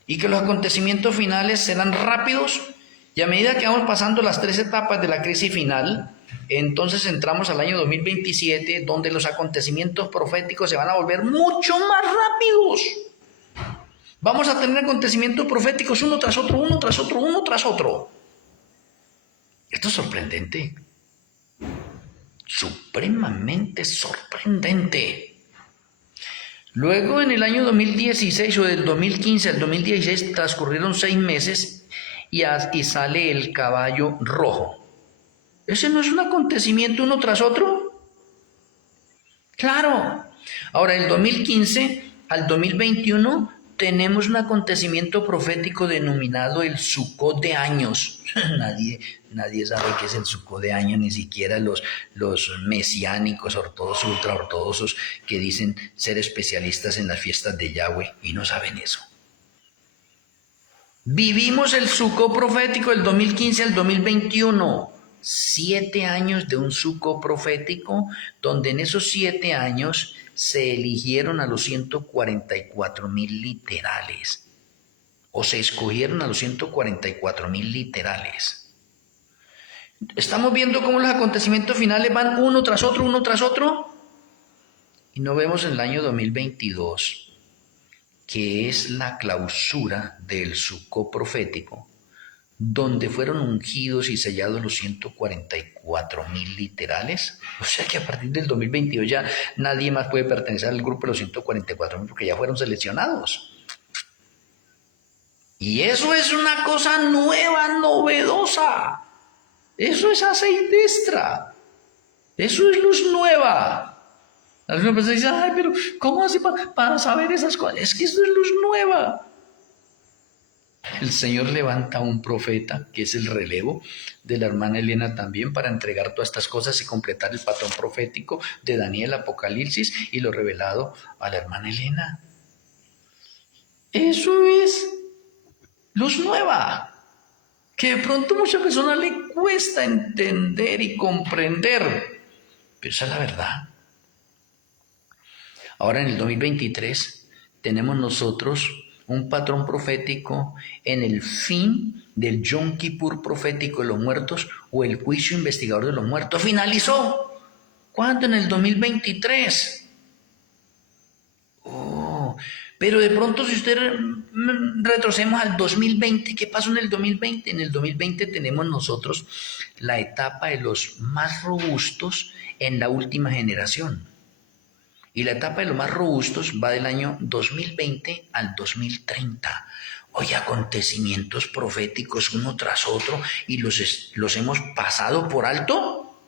y que los acontecimientos finales serán rápidos y a medida que vamos pasando las 3 etapas de la crisis final, entonces entramos al año 2027 donde los acontecimientos proféticos se van a volver mucho más rápidos. Vamos a tener acontecimientos proféticos uno tras otro, uno tras otro, uno tras otro. Esto es sorprendente, supremamente sorprendente. Luego en el año 2016 o del 2015 al 2016 transcurrieron 6 meses y sale el caballo rojo. ¿Ese no es un acontecimiento uno tras otro? Claro. Ahora, del 2015 al 2021 tenemos un acontecimiento profético denominado el Sukkot de años. Nadie sabe qué es el Sukkot de años, ni siquiera los mesiánicos, ortodoxos, ultraortodoxos, que dicen ser especialistas en las fiestas de Yahweh y no saben eso. Vivimos el Sukkot profético del 2015 al 2021. 7 años de un Sukkot profético, donde en esos 7 años se eligieron a los 144,000 literales, o se escogieron a los 144,000 literales. Estamos viendo cómo los acontecimientos finales van uno tras otro, y no vemos en el año 2022, que es la clausura del Sukkot profético, donde fueron ungidos y sellados los 144,000 literales. O sea que a partir del 2022 ya nadie más puede pertenecer al grupo de los 144,000 porque ya fueron seleccionados. Y eso es una cosa nueva, novedosa. Eso es aceite extra. Eso es luz nueva. Algunas personas dicen, ay, pero ¿cómo así para saber esas cosas? Es que eso es luz nueva. El Señor levanta a un profeta, que es el relevo de la hermana Elena también, para entregar todas estas cosas y completar el patrón profético de Daniel, Apocalipsis y lo revelado a la hermana Elena. Eso es luz nueva, que de pronto a muchas personas le cuesta entender y comprender, pero esa es la verdad. Ahora en el 2023 tenemos nosotros un patrón profético en el fin del Yom Kippur profético de los muertos o el juicio investigador de los muertos. Finalizó. ¿Cuándo? En el 2023. Pero de pronto si usted retrocedemos al 2020, ¿qué pasó en el 2020? En el 2020 tenemos nosotros la etapa de los más robustos en la última generación. Y la etapa de los más robustos va del año 2020 al 2030. Oye, acontecimientos proféticos uno tras otro y los hemos pasado por alto.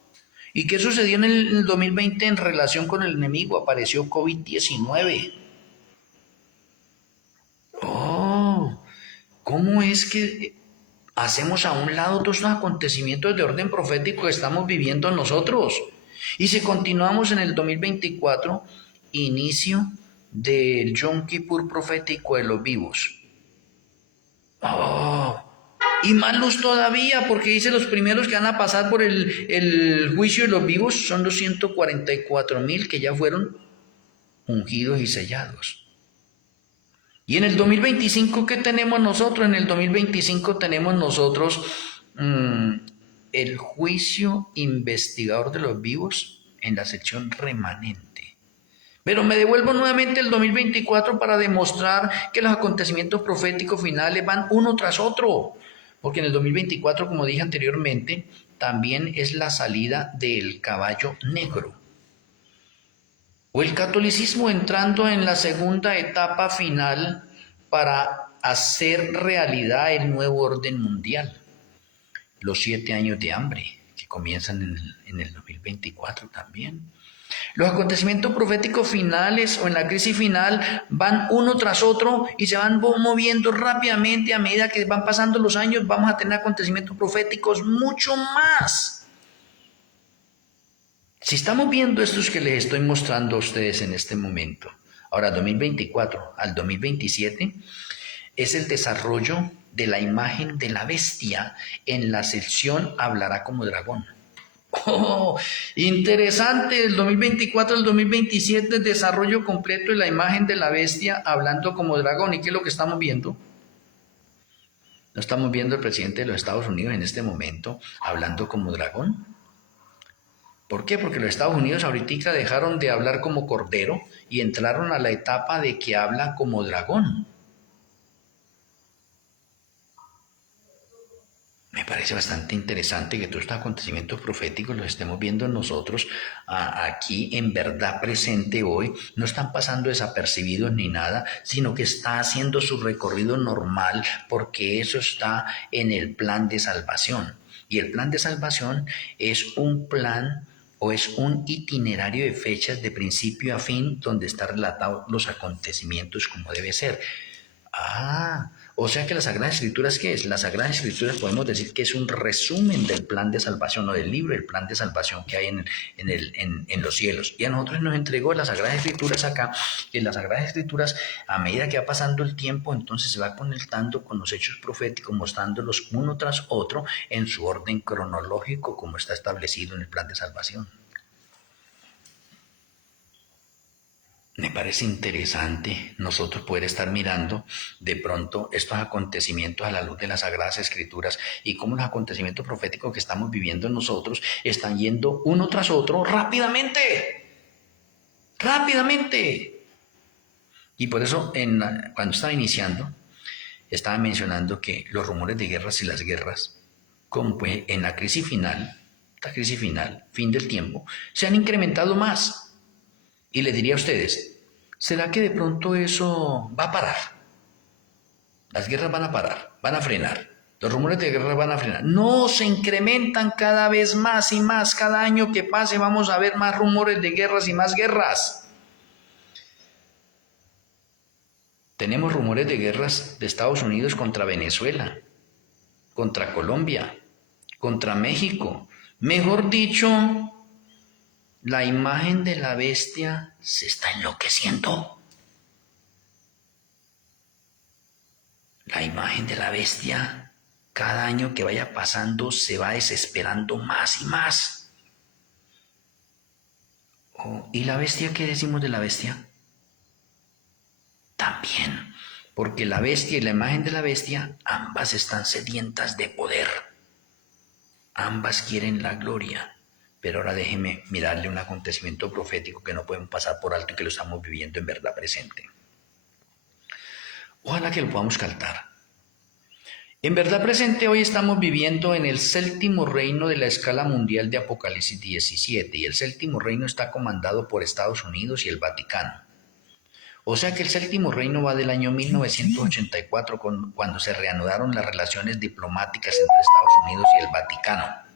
¿Y qué sucedió en el 2020 en relación con el enemigo? Apareció COVID-19. ¿Cómo es que hacemos a un lado todos los acontecimientos de orden profético que estamos viviendo nosotros? Y si continuamos en el 2024, inicio del Yom Kippur profético de los vivos. Y más luz todavía, porque dice los primeros que van a pasar por el juicio de los vivos son los 144,000 que ya fueron ungidos y sellados. Y en el 2025, ¿qué tenemos nosotros? En el 2025 tenemos nosotros el juicio investigador de los vivos en la sección remanente. Pero me devuelvo nuevamente al 2024 para demostrar que los acontecimientos proféticos finales van uno tras otro. Porque en el 2024, como dije anteriormente, también es la salida del caballo negro. O el catolicismo entrando en la segunda etapa final para hacer realidad el nuevo orden mundial. Los 7 años de hambre que comienzan en el 2024 también. Los acontecimientos proféticos finales o en la crisis final van uno tras otro y se van moviendo rápidamente. A medida que van pasando los años vamos a tener acontecimientos proféticos mucho más. Si estamos viendo estos que les estoy mostrando a ustedes en este momento, Ahora, 2024 al 2027 es el desarrollo de la imagen de la bestia en la sección Hablará como dragón. Oh, interesante, el 2024 al 2027 el desarrollo completo de la imagen de la bestia hablando como dragón. ¿Y qué es lo que estamos viendo? ¿No estamos viendo al presidente de los Estados Unidos en este momento hablando como dragón? ¿Por qué? Porque los Estados Unidos ahorita dejaron de hablar como cordero y entraron a la etapa de que habla como dragón. Me parece bastante interesante que todos estos acontecimientos proféticos los estemos viendo nosotros aquí en verdad presente hoy. No están pasando desapercibidos ni nada, sino que está haciendo su recorrido normal porque eso está en el plan de salvación. Y el plan de salvación es un plan o es un itinerario de fechas de principio a fin donde están relatados los acontecimientos como debe ser. O sea que las Sagradas Escrituras, ¿qué es? Las Sagradas Escrituras podemos decir que es un resumen del plan de salvación o del libro del plan de salvación que hay en los cielos. Y a nosotros nos entregó las Sagradas Escrituras acá, y en las Sagradas Escrituras, a medida que va pasando el tiempo, entonces se va conectando con los hechos proféticos, mostrándolos uno tras otro en su orden cronológico, como está establecido en el plan de salvación. Me parece interesante nosotros poder estar mirando de pronto estos acontecimientos a la luz de las Sagradas Escrituras y cómo los acontecimientos proféticos que estamos viviendo nosotros están yendo uno tras otro rápidamente, rápidamente. Y por eso cuando estaba iniciando, estaba mencionando que los rumores de guerras y las guerras, como pues en la crisis final, fin del tiempo, se han incrementado más. Y les diría a ustedes, ¿será que de pronto eso va a parar? Las guerras van a parar, van a frenar. Los rumores de guerra van a frenar. No, se incrementan cada vez más y más. Cada año que pase vamos a ver más rumores de guerras y más guerras. Tenemos rumores de guerras de Estados Unidos contra Venezuela, contra Colombia, contra México. Mejor dicho, la imagen de la bestia se está enloqueciendo. La imagen de la bestia, cada año que vaya pasando, se va desesperando más y más. ¿Y la bestia? ¿Qué decimos de la bestia? También, porque la bestia y la imagen de la bestia, ambas están sedientas de poder. Ambas quieren la gloria. Pero ahora déjeme mirarle un acontecimiento profético que no podemos pasar por alto y que lo estamos viviendo en verdad presente. Ojalá que lo podamos captar. En verdad presente hoy estamos viviendo en el séptimo reino de la escala mundial de Apocalipsis 17 y el séptimo reino está comandado por Estados Unidos y el Vaticano. O sea que el séptimo reino va del año 1984 cuando se reanudaron las relaciones diplomáticas entre Estados Unidos y el Vaticano.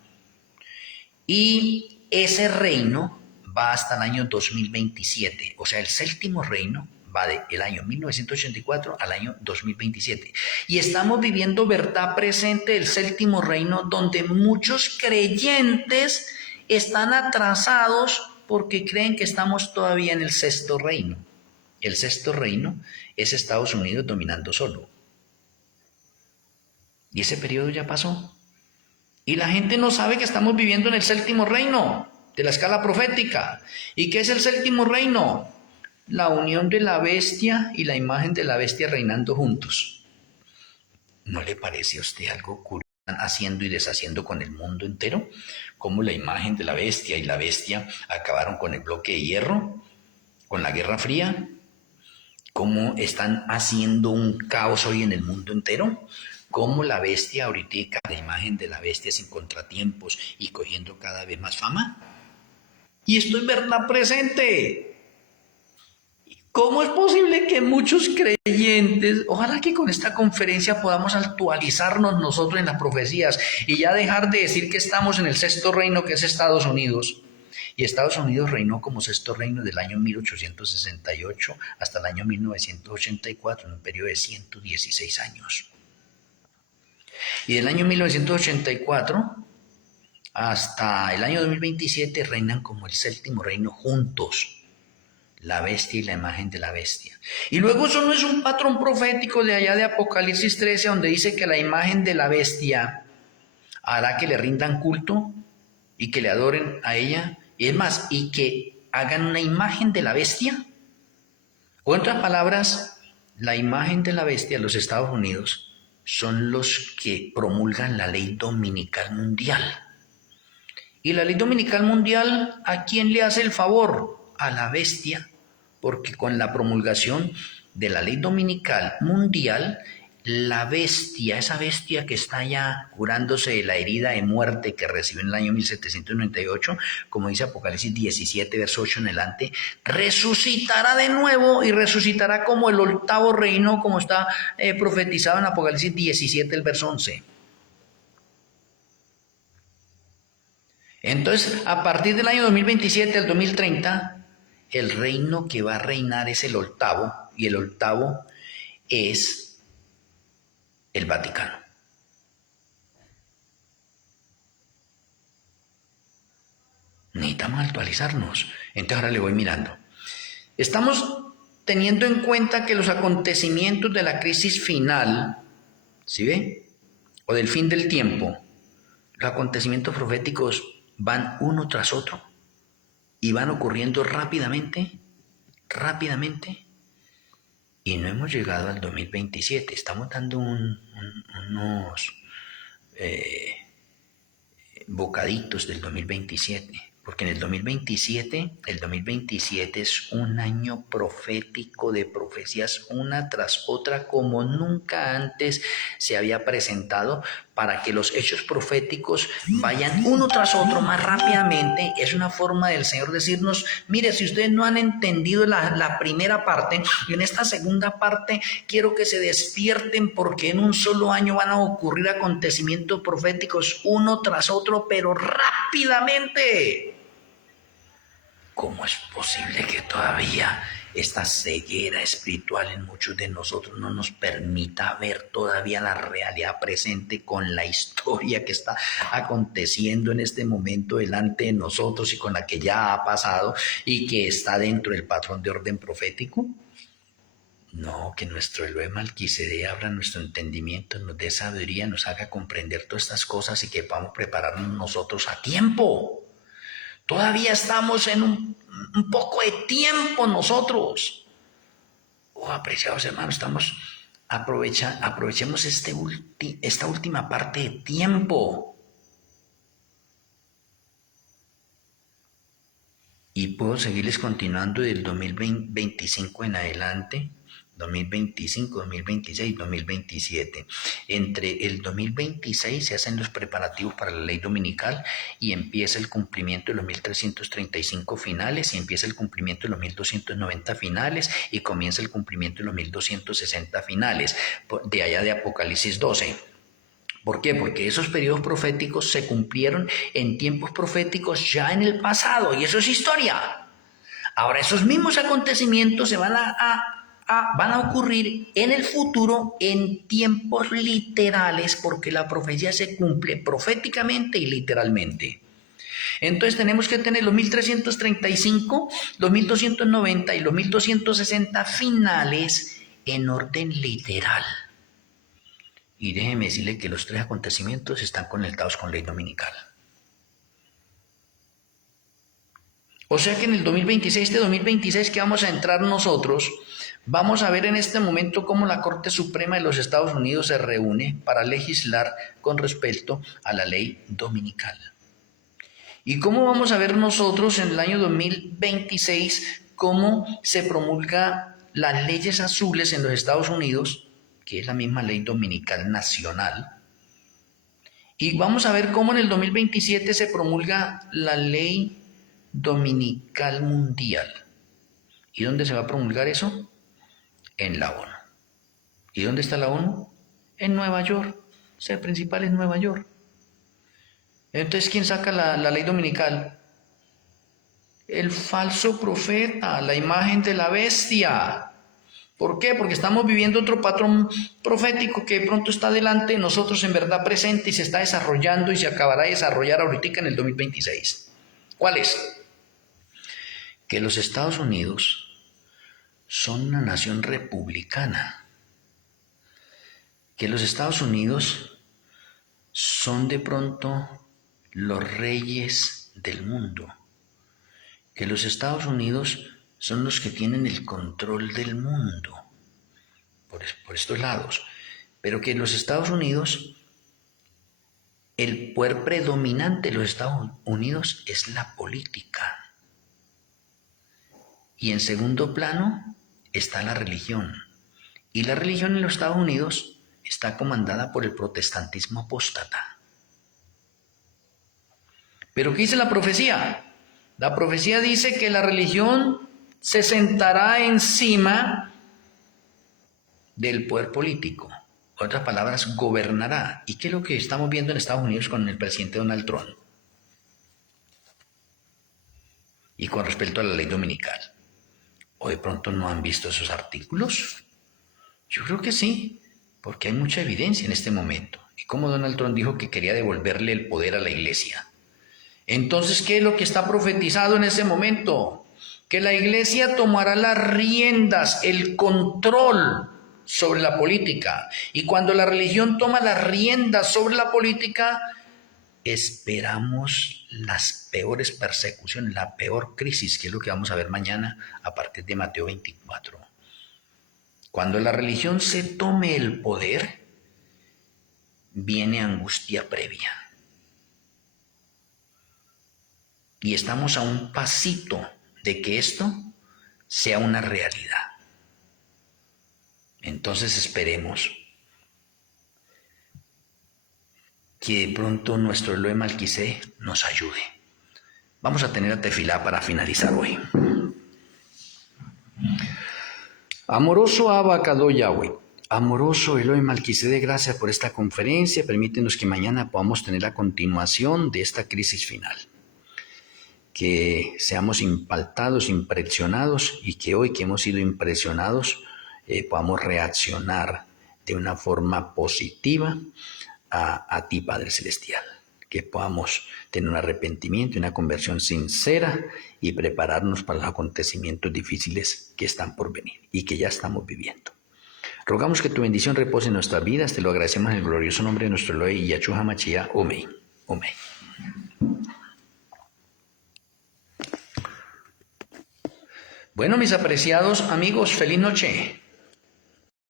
Y ese reino va hasta el año 2027. O sea, el séptimo reino va del año 1984 al año 2027. Y estamos viviendo verdad presente del séptimo reino donde muchos creyentes están atrasados porque creen que estamos todavía en el sexto reino. El sexto reino es Estados Unidos dominando solo. Y ese periodo ya pasó. Y la gente no sabe que estamos viviendo en el séptimo reino de la escala profética. ¿Y qué es el séptimo reino? La unión de la bestia y la imagen de la bestia reinando juntos. ¿No le parece a usted algo curioso? Están haciendo y deshaciendo con el mundo entero. Cómo la imagen de la bestia y la bestia acabaron con el bloque de hierro, con la Guerra Fría. Cómo están haciendo un caos hoy en el mundo entero. Cómo la bestia ahorita, la imagen de la bestia sin contratiempos y cogiendo cada vez más fama. Y esto es verdad presente. ¿Cómo es posible que muchos creyentes, ojalá que con esta conferencia podamos actualizarnos nosotros en las profecías y ya dejar de decir que estamos en el sexto reino que es Estados Unidos? Y Estados Unidos reinó como sexto reino del año 1868 hasta el año 1984, en un periodo de 116 años. Y del año 1984 hasta el año 2027 reinan como el séptimo reino juntos. la bestia y la imagen de la bestia. Y luego eso no es un patrón profético de allá de Apocalipsis 13, donde dice que la imagen de la bestia hará que le rindan culto y que le adoren a ella. Y es más, y que hagan una imagen de la bestia. O en otras palabras, la imagen de la bestia de los Estados Unidos son los que promulgan la ley dominical mundial. Y la ley dominical mundial, ¿a quién le hace el favor? A la bestia, porque con la promulgación de la ley dominical mundial, la bestia, esa bestia que está ya curándose de la herida de muerte que recibió en el año 1798, como dice Apocalipsis 17, verso 8 en adelante, resucitará de nuevo y resucitará como el octavo reino, como está profetizado en Apocalipsis 17, el verso 11. Entonces, a partir del año 2027 al 2030, el reino que va a reinar es el octavo, y el octavo es el Vaticano. Necesitamos actualizarnos. Entonces ahora le voy mirando. Estamos teniendo en cuenta que los acontecimientos de la crisis final, ¿sí ve? O del fin del tiempo, los acontecimientos proféticos van uno tras otro y van ocurriendo rápidamente, y no hemos llegado al 2027. Estamos dando unos bocaditos del 2027, porque en el 2027 es un año profético de profecías una tras otra como nunca antes se había presentado, para que los hechos proféticos vayan uno tras otro más rápidamente. Es una forma del Señor decirnos: mire, si ustedes no han entendido la primera parte, y en esta segunda parte quiero que se despierten, porque en un solo año van a ocurrir acontecimientos proféticos uno tras otro, pero rápidamente. ¿Cómo es posible que todavía esta ceguera espiritual en muchos de nosotros no nos permita ver todavía la realidad presente con la historia que está aconteciendo en este momento delante de nosotros y con la que ya ha pasado y que está dentro del patrón de orden profético? No, que nuestro Elohim de Malquisedec abra nuestro entendimiento, nos dé sabiduría, nos haga comprender todas estas cosas y que podamos prepararnos nosotros a tiempo. Todavía estamos en un poco de tiempo nosotros. Apreciados hermanos, aprovechemos esta última parte de tiempo. Y puedo seguirles continuando del 2025 en adelante. 2025, 2026, 2027. Entre el 2026 se hacen los preparativos para la ley dominical y empieza el cumplimiento de los 1335 finales, y empieza el cumplimiento de los 1290 finales, y comienza el cumplimiento de los 1260 finales, de allá de Apocalipsis 12. ¿Por qué? Porque esos periodos proféticos se cumplieron en tiempos proféticos ya en el pasado, y eso es historia. Ahora, esos mismos acontecimientos se van a ocurrir en el futuro en tiempos literales, porque la profecía se cumple proféticamente y literalmente. Entonces tenemos que tener los 1335, los 1290 y los 1260 finales en orden literal. Y déjeme decirle que los tres acontecimientos están conectados con ley dominical. O sea que en el 2026 que vamos a entrar nosotros, vamos a ver en este momento cómo la Corte Suprema de los Estados Unidos se reúne para legislar con respecto a la ley dominical. Y cómo vamos a ver nosotros en el año 2026 cómo se promulga las leyes azules en los Estados Unidos, que es la misma ley dominical nacional. Y vamos a ver cómo en el 2027 se promulga la ley dominical mundial. ¿Y dónde se va a promulgar eso? En la ONU. ¿Y dónde está la ONU? En Nueva York. O sea, el principal es Nueva York. Entonces, ¿quién saca la ley dominical? El falso profeta, la imagen de la bestia. ¿Por qué? Porque estamos viviendo otro patrón profético que de pronto está delante de nosotros, en verdad presente, y se está desarrollando y se acabará de desarrollar ahorita en el 2026. ¿Cuál es? Que los Estados Unidos son una nación republicana, que los Estados Unidos son de pronto los reyes del mundo, que los Estados Unidos son los que tienen el control del mundo, por estos lados, pero que los Estados Unidos, el poder predominante de los Estados Unidos es la política. Y en segundo plano está la religión. Y la religión en los Estados Unidos está comandada por el protestantismo apóstata. ¿Pero qué dice la profecía? La profecía dice que la religión se sentará encima del poder político. En otras palabras, gobernará. ¿Y qué es lo que estamos viendo en Estados Unidos con el presidente Donald Trump? Y con respecto a la ley dominical. ¿O de pronto no han visto esos artículos? Yo creo que sí, porque hay mucha evidencia en este momento. Y como Donald Trump dijo que quería devolverle el poder a la iglesia. Entonces, ¿qué es lo que está profetizado en ese momento? Que la iglesia tomará las riendas, el control sobre la política. Y cuando la religión toma las riendas sobre la política, esperamos las peores persecuciones, la peor crisis, que es lo que vamos a ver mañana a partir de Mateo 24. Cuando la religión se tome el poder, viene angustia previa. Y estamos a un pasito de que esto sea una realidad. Entonces esperemos que de pronto nuestro Elohim Malquisé nos ayude. Vamos a tener a tefilá para finalizar hoy. Amoroso Abba Kadosh Yahweh, amoroso Elohim Malquisé, gracias por esta conferencia. Permítenos que mañana podamos tener la continuación de esta crisis final. Que seamos impactados, impresionados, y que hoy que hemos sido impresionados podamos reaccionar de una forma positiva a ti, Padre Celestial. Que podamos tener un arrepentimiento y una conversión sincera y prepararnos para los acontecimientos difíciles que están por venir y que ya estamos viviendo. Rogamos que tu bendición repose en nuestras vidas. Te lo agradecemos en el glorioso nombre de nuestro Elohim Yahshua HaMashiach. Amén. Amén. Bueno, mis apreciados amigos, feliz noche.